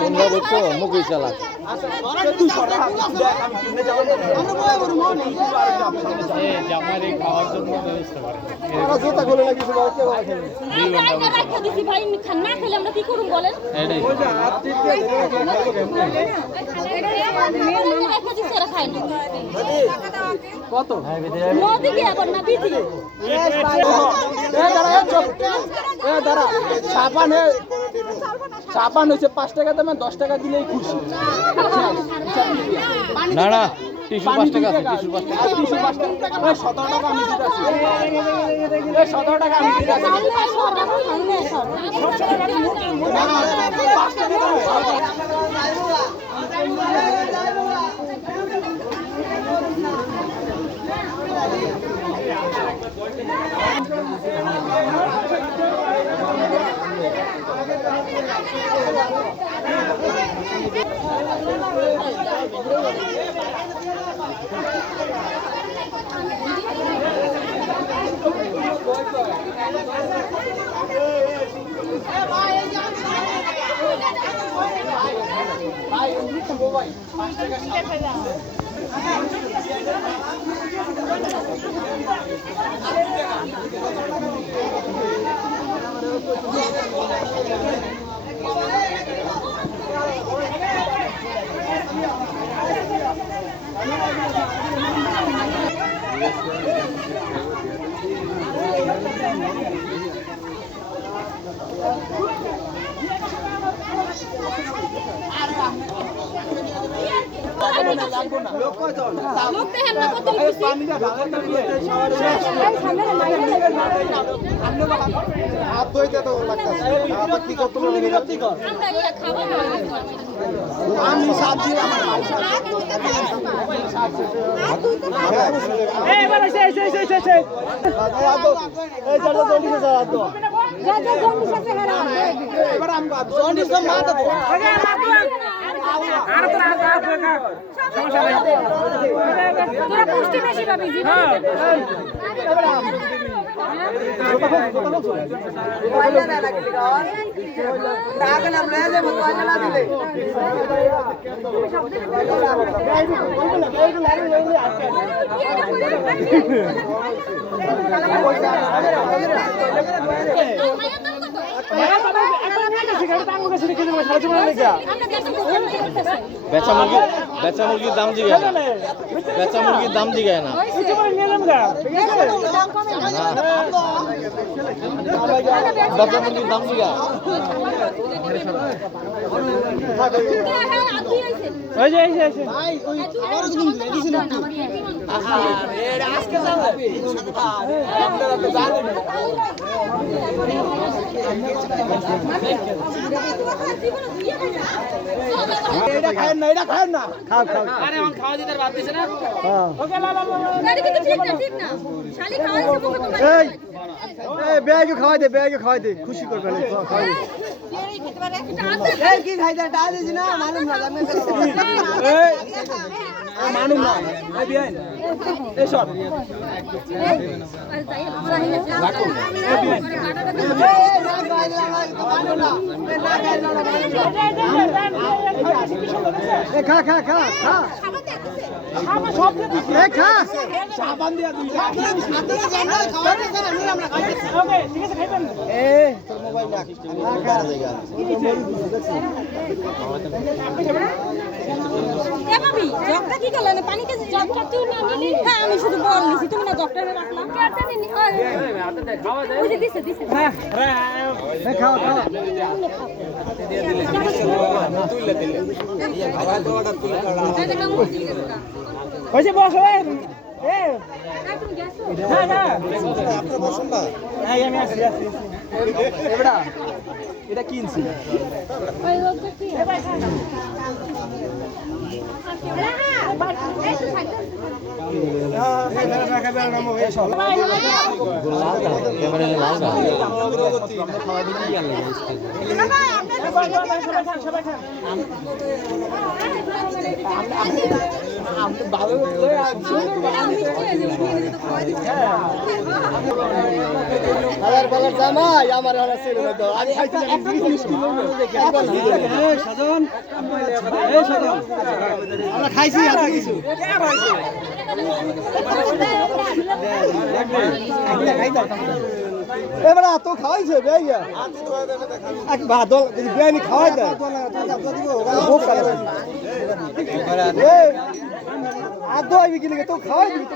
তোমরা দেখছো মুখই চালাক খাওয়ার জন্য ব্যবস্থা করে কত চাপান হয়েছে 5 টাকা দামে 10 টাকা দিলেই খুশি না না টিস্যু 5 টাকা আছে টিস্যু 5 টাকা টিস্যু 5 টাকা 17 টাকা আমি দিতেছি 17 টাকা আমি দিতেছি বেচা মুরগির দাম জিগায় না বেচা মুরগির দাম জিগায় না বেচা মুরগির দাম জিগায় খাওয়াই দে খুশি করবে মানুষ না খা খা খা খা আমি শুধু বল নিছি তুমি না ডক্টরে রাখলাম এটা কিনছি হাজার পালার জামাই আমার হালা ছিল না তো আমি খাইতে সাধন আমরা খাইছি এত কিছু এবার তো খাওয়াইছে বেয়া এক বাদল যদি বিরিয়ানি খাওয়াই দেয় আর তো আমি কি তো খাওয়াই দিবি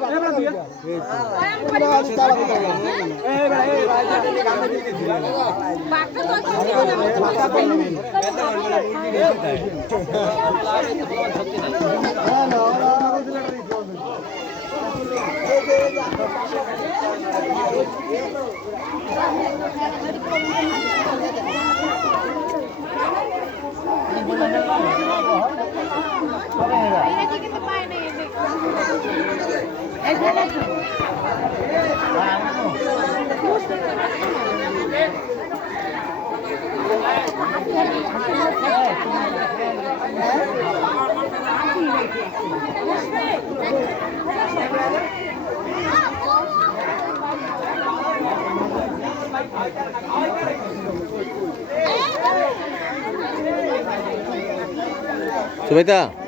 সুমিতা